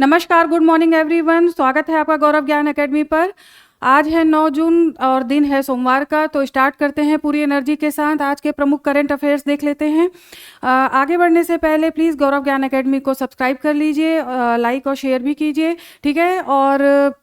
नमस्कार, good morning everyone. स्वागत है आपका गौरव ज्ञान एकेडमी पर। आज है 9 जून और दिन है सोमवार का। तो स्टार्ट करते हैं पूरी एनर्जी के साथ। आज के प्रमुख करंट अफेयर्स देख लेते हैं। आगे बढ़ने से पहले प्लीज़ गौरव ज्ञान एकेडमी को सब्सक्राइब कर लीजिए, लाइक और शेयर भी कीजिए, ठीक है। और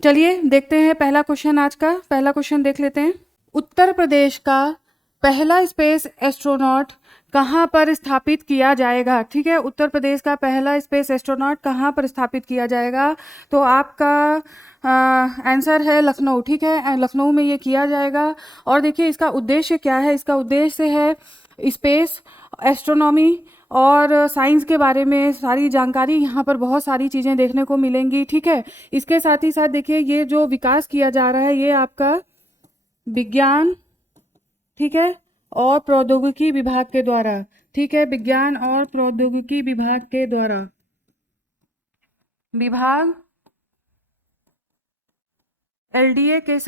चलिए देखते हैं पहला क्वेश्चन। आज का पहला क्वेश्चन देख लेते हैं। उत्तर प्रदेश का पहला स्पेस एस्ट्रोनॉट कहाँ पर स्थापित किया जाएगा? ठीक है, उत्तर प्रदेश का पहला स्पेस एस्ट्रोनॉट कहाँ पर स्थापित किया जाएगा? तो आपका आंसर है लखनऊ। ठीक है, लखनऊ में ये किया जाएगा। और देखिए इसका उद्देश्य क्या है। इसका उद्देश्य है स्पेस, एस्ट्रोनॉमी और साइंस के बारे में सारी जानकारी। यहाँ पर बहुत सारी चीज़ें देखने को मिलेंगी। ठीक है, इसके साथ ही साथ देखिए ये जो विकास किया जा रहा है ये आपका विज्ञान, ठीक है, और प्रौद्योगिकी विभाग के द्वारा। ठीक है, विज्ञान और प्रौद्योगिकी विभाग के द्वारा एलडीए के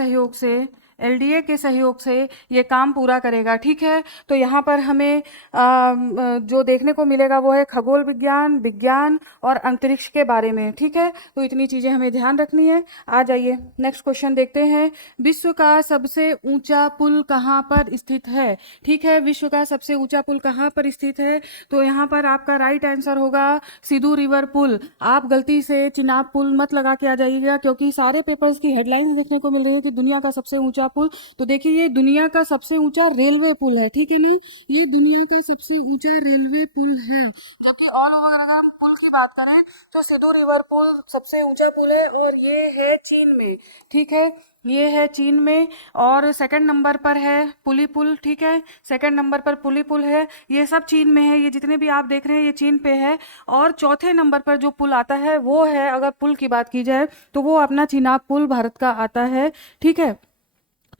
सहयोग से ये काम पूरा करेगा। ठीक है, तो यहाँ पर हमें जो देखने को मिलेगा वो है खगोल विज्ञान, विज्ञान और अंतरिक्ष के बारे में। ठीक है, तो इतनी चीज़ें हमें ध्यान रखनी है। आ जाइए नेक्स्ट क्वेश्चन देखते हैं। विश्व का सबसे ऊंचा पुल कहाँ पर स्थित है? ठीक है, विश्व का सबसे ऊंचा पुल कहाँ पर स्थित है? तो यहाँ पर आपका राइट आंसर होगा सिद्धू रिवर पुल। आप गलती से चिनाब पुल मत लगा के आ जाइएगा, क्योंकि सारे पेपर्स की हेडलाइंस देखने को मिल रही है कि दुनिया का सबसे ऊंचा पुल। तो देखिए ये दुनिया का सबसे ऊंचा रेलवे पुल है। ठीक है नहीं, ये दुनिया का सबसे ऊंचा रेलवे पुल है। जबकि ऑल ओवर अगर हम पुल की बात करें तो सिद्धू रिवर पुल सबसे ऊंचा पुल है और ये है चीन में। ठीक है, ये है चीन में। और सेकंड नंबर पर है पुली पुल। ठीक है, सेकंड नंबर पर पुली पुल है। ये सब चीन में है, ये जितने भी आप देख रहे हैं ये चीन पे है। और चौथे नंबर पर जो पुल आता है वो है, अगर पुल की बात की जाए तो वो अपना चिनाब पुल भारत का आता है। ठीक है,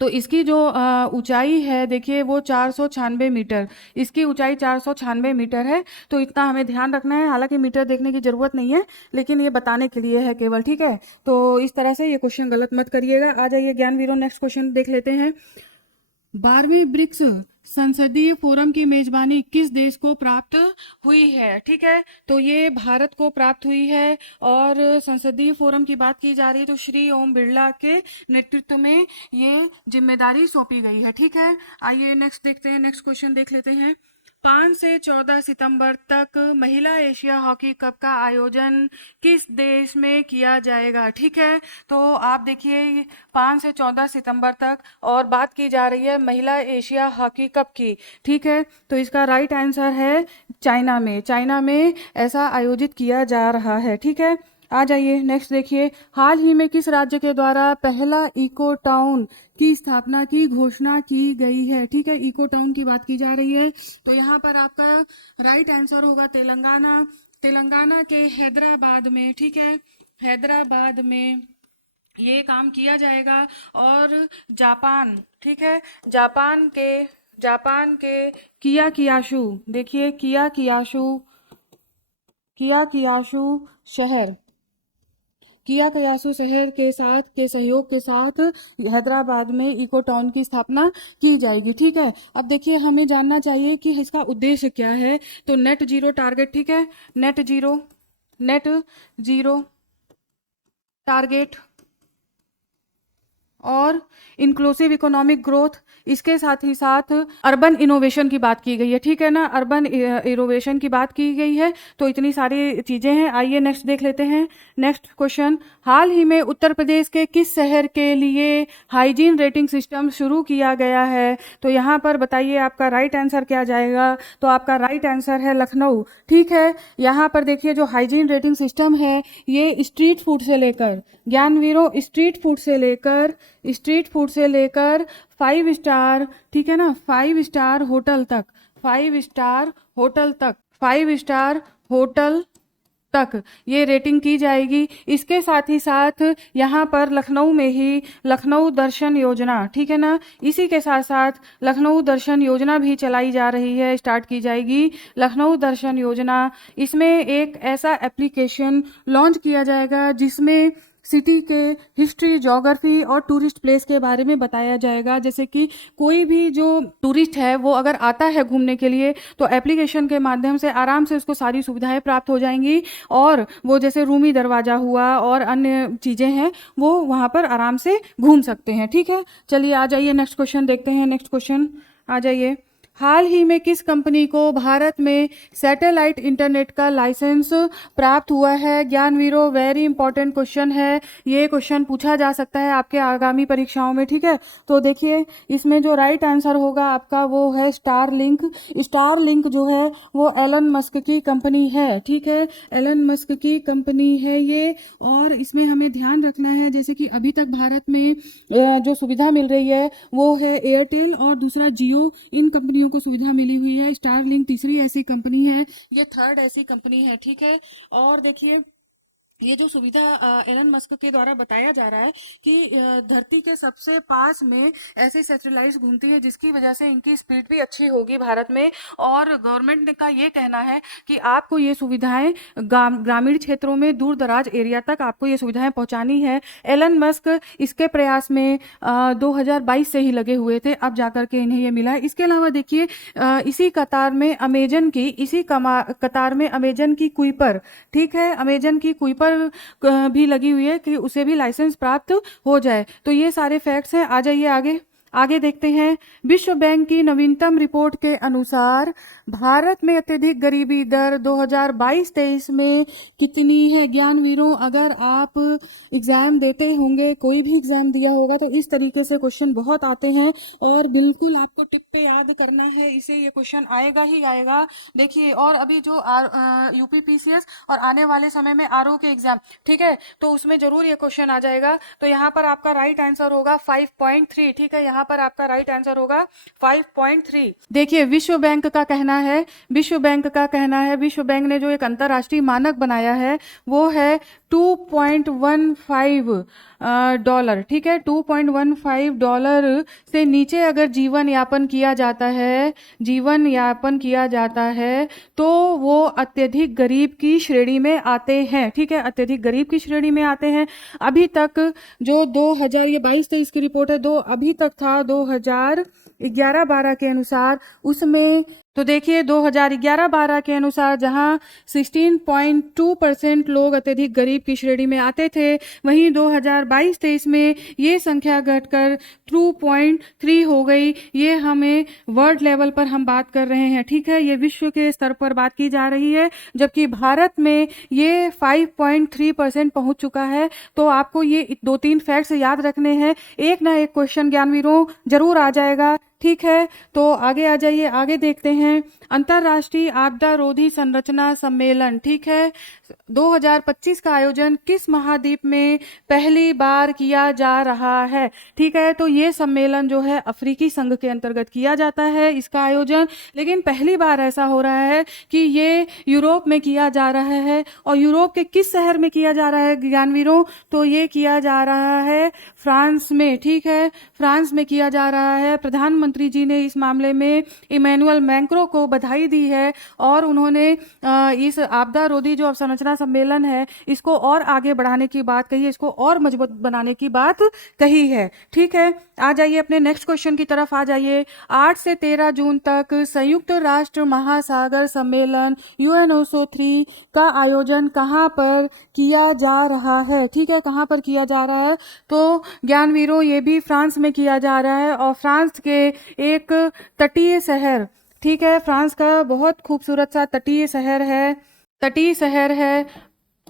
तो इसकी जो ऊंचाई है देखिए वो 496 मीटर, इसकी ऊंचाई 496 मीटर है। तो इतना हमें ध्यान रखना है। हालांकि मीटर देखने की ज़रूरत नहीं है, लेकिन ये बताने के लिए है केवल। ठीक है, तो इस तरह से ये क्वेश्चन गलत मत करिएगा। आ जाइए ज्ञान वीरों, नेक्स्ट क्वेश्चन देख लेते हैं। 12वें ब्रिक्स संसदीय फोरम की मेजबानी किस देश को प्राप्त हुई है? ठीक है, तो ये भारत को प्राप्त हुई है। और संसदीय फोरम की बात की जा रही है तो श्री ओम बिरला के नेतृत्व में ये जिम्मेदारी सौंपी गई है। ठीक है, आइए नेक्स्ट देखते हैं, नेक्स्ट क्वेश्चन देख लेते हैं। 5 से 14 सितंबर तक महिला एशिया हॉकी कप का आयोजन किस देश में किया जाएगा? ठीक है, तो आप देखिए 5 से 14 सितंबर तक और बात की जा रही है महिला एशिया हॉकी कप की। ठीक है, तो इसका राइट आंसर है चाइना में। चाइना में ऐसा आयोजित किया जा रहा है। ठीक है, आ जाइए नेक्स्ट देखिए। हाल ही में किस राज्य के द्वारा पहला इको टाउन की स्थापना की घोषणा की गई है? ठीक है, इको टाउन की बात की जा रही है तो यहाँ पर आपका राइट आंसर होगा तेलंगाना। तेलंगाना के हैदराबाद में। ठीक है, हैदराबाद में ये काम किया जाएगा। और जापान, ठीक है, जापान के कियाकियाशु, देखिए कियाकियाशु शहर, कियाकियासु शहर के सहयोग के साथ हैदराबाद में इको टाउन की स्थापना की जाएगी। ठीक है, अब देखिए हमें जानना चाहिए कि इसका उद्देश्य क्या है। तो नेट जीरो टारगेट, ठीक है, नेट जीरो टारगेट और इंक्लूसिव इकोनॉमिक ग्रोथ, इसके साथ ही साथ अर्बन इनोवेशन की बात की गई है। ठीक है ना, अर्बन इनोवेशन की बात की गई है। तो इतनी सारी चीज़ें हैं। आइए नेक्स्ट देख लेते हैं, नेक्स्ट क्वेश्चन। हाल ही में उत्तर प्रदेश के किस शहर के लिए हाइजीन रेटिंग सिस्टम शुरू किया गया है? तो यहाँ पर बताइए आपका राइट आंसर क्या जाएगा? तो आपका राइट आंसर है लखनऊ। ठीक है, यहाँ पर देखिए जो हाइजीन रेटिंग सिस्टम है ये स्ट्रीट फूड से लेकर, ज्ञानवीरों, स्ट्रीट फूड से लेकर 5 स्टार, ठीक है ना, 5 स्टार होटल तक, 5 स्टार होटल तक ये रेटिंग की जाएगी। इसके साथ ही साथ यहाँ पर लखनऊ में ही लखनऊ दर्शन योजना, ठीक है ना, इसी के साथ साथ लखनऊ दर्शन योजना भी चलाई जा रही है, स्टार्ट की जाएगी लखनऊ दर्शन योजना। इसमें एक ऐसा एप्लीकेशन लॉन्च किया जाएगा जिसमें सिटी के हिस्ट्री, ज्योग्राफी और टूरिस्ट प्लेस के बारे में बताया जाएगा। जैसे कि कोई भी जो टूरिस्ट है वो अगर आता है घूमने के लिए तो एप्लीकेशन के माध्यम से आराम से उसको सारी सुविधाएं प्राप्त हो जाएंगी, और वो जैसे रूमी दरवाज़ा हुआ और अन्य चीज़ें हैं वो वहाँ पर आराम से घूम सकते हैं। ठीक है, चलिए आ जाइए नेक्स्ट क्वेश्चन देखते हैं। नेक्स्ट क्वेश्चन आ जाइए। हाल ही में किस कंपनी को भारत में सैटेलाइट इंटरनेट का लाइसेंस प्राप्त हुआ है? ज्ञानवीरों, वेरी इंपॉर्टेंट क्वेश्चन है, ये क्वेश्चन पूछा जा सकता है आपके आगामी परीक्षाओं में। ठीक है, तो देखिए इसमें जो राइट आंसर होगा आपका वो है स्टारलिंक। स्टारलिंक जो है वो एलन मस्क की कंपनी है। ठीक है, एलन मस्क की कंपनी है ये। और इसमें हमें ध्यान रखना है जैसे कि अभी तक भारत में जो सुविधा मिल रही है वो है एयरटेल और दूसरा जियो, इन कंपनियों को सुविधा मिली हुई है। स्टारलिंक तीसरी ऐसी कंपनी है, ये थर्ड ऐसी कंपनी है। ठीक है, और देखिए ये जो सुविधा एलन मस्क के द्वारा बताया जा रहा है कि धरती के सबसे पास में ऐसी सैटेलाइट्स घूमती है जिसकी वजह से इनकी स्पीड भी अच्छी होगी भारत में। और गवर्नमेंट का ये कहना है कि आपको ये सुविधाएं ग्रामीण क्षेत्रों में, दूर दराज एरिया तक आपको ये सुविधाएं पहुंचानी है। एलन मस्क इसके प्रयास में 2022 से ही लगे हुए थे, अब जाकर के इन्हें ये मिला है। इसके अलावा देखिए इसी कतार में अमेजन की, कतार में अमेजन की कुइपर, ठीक है, अमेजन की कुइपर भी लगी हुई है कि उसे भी लाइसेंस प्राप्त हो जाए। तो ये सारे फैक्ट्स हैं। आ जाइए आगे, आगे देखते हैं। विश्व बैंक की नवीनतम रिपोर्ट के अनुसार भारत में अत्यधिक गरीबी दर 2022-23 में कितनी है? ज्ञानवीरों, अगर आप एग्जाम देते होंगे, कोई भी एग्जाम दिया होगा तो इस तरीके से क्वेश्चन बहुत आते हैं और बिल्कुल आपको टिक पे याद करना है इसे, ये क्वेश्चन आएगा ही आएगा। देखिए, और अभी जो यूपीपीसीएस और आने वाले समय में आरओ के एग्जाम, ठीक है, तो उसमें जरूर ये क्वेश्चन आ जाएगा। तो यहाँ पर आपका राइट आंसर होगा 5.3। ठीक है, यहाँ पर आपका राइट आंसर होगा 5.3। देखिए विश्व बैंक का कहना है, विश्व बैंक का कहना है, विश्व बैंक ने जो एक अंतरराष्ट्रीय मानक बनाया है वो है 2.15 डॉलर। ठीक है, 2.15 डॉलर से नीचे अगर जीवन यापन किया जाता है, जीवन यापन किया जाता है तो वो अत्यधिक गरीब की श्रेणी में आते हैं। ठीक है, अत्यधिक गरीब की श्रेणी में आते हैं। अभी तक जो 2000, ये 22-23 की रिपोर्ट है, अभी तक था 2011-12 के अनुसार, उसमें तो देखिए 2011-12 के अनुसार जहां 16.2% लोग अत्यधिक गरीब की श्रेणी में आते थे, वहीं 2022-23 में ये संख्या घटकर 2.3 हो गई। ये हमें वर्ल्ड लेवल पर हम बात कर रहे हैं। ठीक है, ये विश्व के स्तर पर बात की जा रही है, जबकि भारत में ये 5.3% पहुंच चुका है। तो आपको ये 2-3 फैक्ट्स याद रखने हैं, एक ना एक क्वेश्चन ज्ञानवीरों जरूर आ जाएगा। ठीक है, तो आगे आ जाइए, आगे देखते हैं। अंतर्राष्ट्रीय आपदा रोधी संरचना सम्मेलन, ठीक है, 2025 का आयोजन किस महाद्वीप में पहली बार किया जा रहा है? ठीक है, तो ये सम्मेलन जो है अफ्रीकी संघ के अंतर्गत किया जाता है इसका आयोजन, लेकिन पहली बार ऐसा हो रहा है कि ये यूरोप में किया जा रहा है। और यूरोप के किस शहर में किया जा रहा है ज्ञानवीरों? तो ये किया जा रहा है फ्रांस में। ठीक है, फ्रांस में किया जा रहा है। प्रधानमंत्री जी ने इस मामले में इमैनुअल मैक्रों को बधाई दी है और उन्होंने इस आपदा रोधी जो अवसंरचना सम्मेलन है इसको और आगे बढ़ाने की बात कही है, इसको और मजबूत बनाने की बात कही है। ठीक है, आ जाइए अपने नेक्स्ट क्वेश्चन की तरफ आ जाइए। 8 से 13 जून तक संयुक्त राष्ट्र महासागर सम्मेलन UNOSO3 का आयोजन कहाँ पर किया जा रहा है? ठीक है, कहाँ पर किया जा रहा है? तो ज्ञानवीरों ये भी फ्रांस में किया जा रहा है और फ्रांस के एक तटीय शहर, ठीक है, फ्रांस का बहुत खूबसूरत सा तटीय शहर है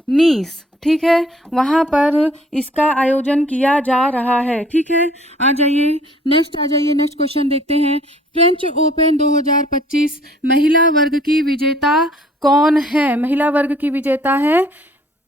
नीस। ठीक है, वहां पर इसका आयोजन किया जा रहा है। ठीक है, आ जाइए नेक्स्ट क्वेश्चन देखते हैं। फ्रेंच ओपन 2025 महिला वर्ग की विजेता कौन है? महिला वर्ग की विजेता है,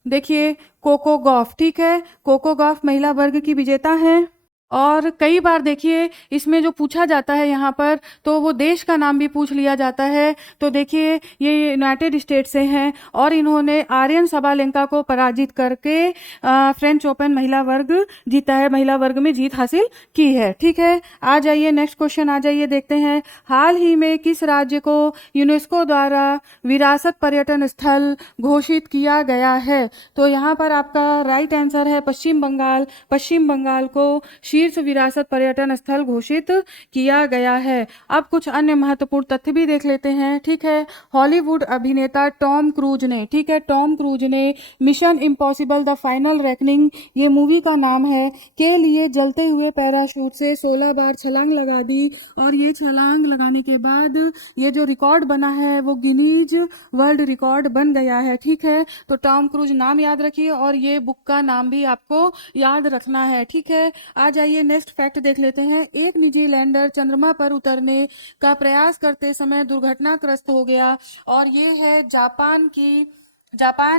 देखिए कोको गॉफ। ठीक है, कोको गॉफ महिला वर्ग की विजेता है। और कई बार देखिए इसमें जो पूछा जाता है यहाँ पर तो वो देश का नाम भी पूछ लिया जाता है। तो देखिए ये यूनाइटेड स्टेट से हैं और इन्होंने आर्यन सबालेंका को पराजित करके फ्रेंच ओपन महिला वर्ग जीता है, महिला वर्ग में जीत हासिल की है। ठीक है, आ जाइए नेक्स्ट क्वेश्चन, आ जाइए देखते हैं। हाल ही में किस राज्य को यूनेस्को द्वारा विरासत पर्यटन स्थल घोषित किया गया है? तो यहाँ पर आपका राइट आंसर है पश्चिम बंगाल। पश्चिम बंगाल को शीर्ष विरासत पर्यटन स्थल घोषित किया गया है। अब कुछ अन्य महत्वपूर्ण तथ्य भी देख लेते हैं। ठीक है, हॉलीवुड अभिनेता टॉम क्रूज ने, ठीक है, टॉम क्रूज ने mission impossible the final reckoning, ये मूवी का नाम है, के लिए जलते हुए पैराशूट से 16 बार छलांग लगा दी और ये छलांग लगाने के बाद ये जो रिकॉर्ड बना है वो गिनीज वर्ल्ड रिकॉर्ड बन गया है। ठीक है, तो टॉम क्रूज नाम याद रखिए और ये बुक का नाम भी आपको याद रखना है। ठीक है, आ जाइए नेक्स्ट फैक्ट देख लेते हैं। एक निजी लैंडर चंद्रमा पर उतरने का प्रयास करते समय दुर्घटनाग्रस्त हो गया और ये है जापान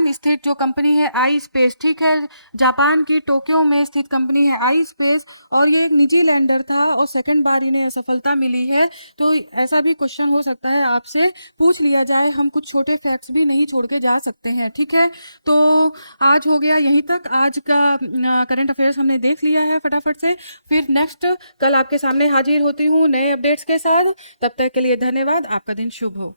स्थित जो कंपनी है आई स्पेस। ठीक है, जापान की टोक्यो में स्थित कंपनी है आई स्पेस और ये एक निजी लैंडर था और सेकंड बार इन्हें असफलता मिली है। तो ऐसा भी क्वेश्चन हो सकता है आपसे पूछ लिया जाए, हम कुछ छोटे फैक्ट्स भी नहीं छोड़ के जा सकते हैं। ठीक है, तो आज हो गया यहीं तक, आज का करंट अफेयर्स हमने देख लिया है फटाफट से। फिर नेक्स्ट कल आपके सामने हाजिर होती हूँ नए अपडेट्स के साथ। तब तक के लिए धन्यवाद, आपका दिन शुभ हो।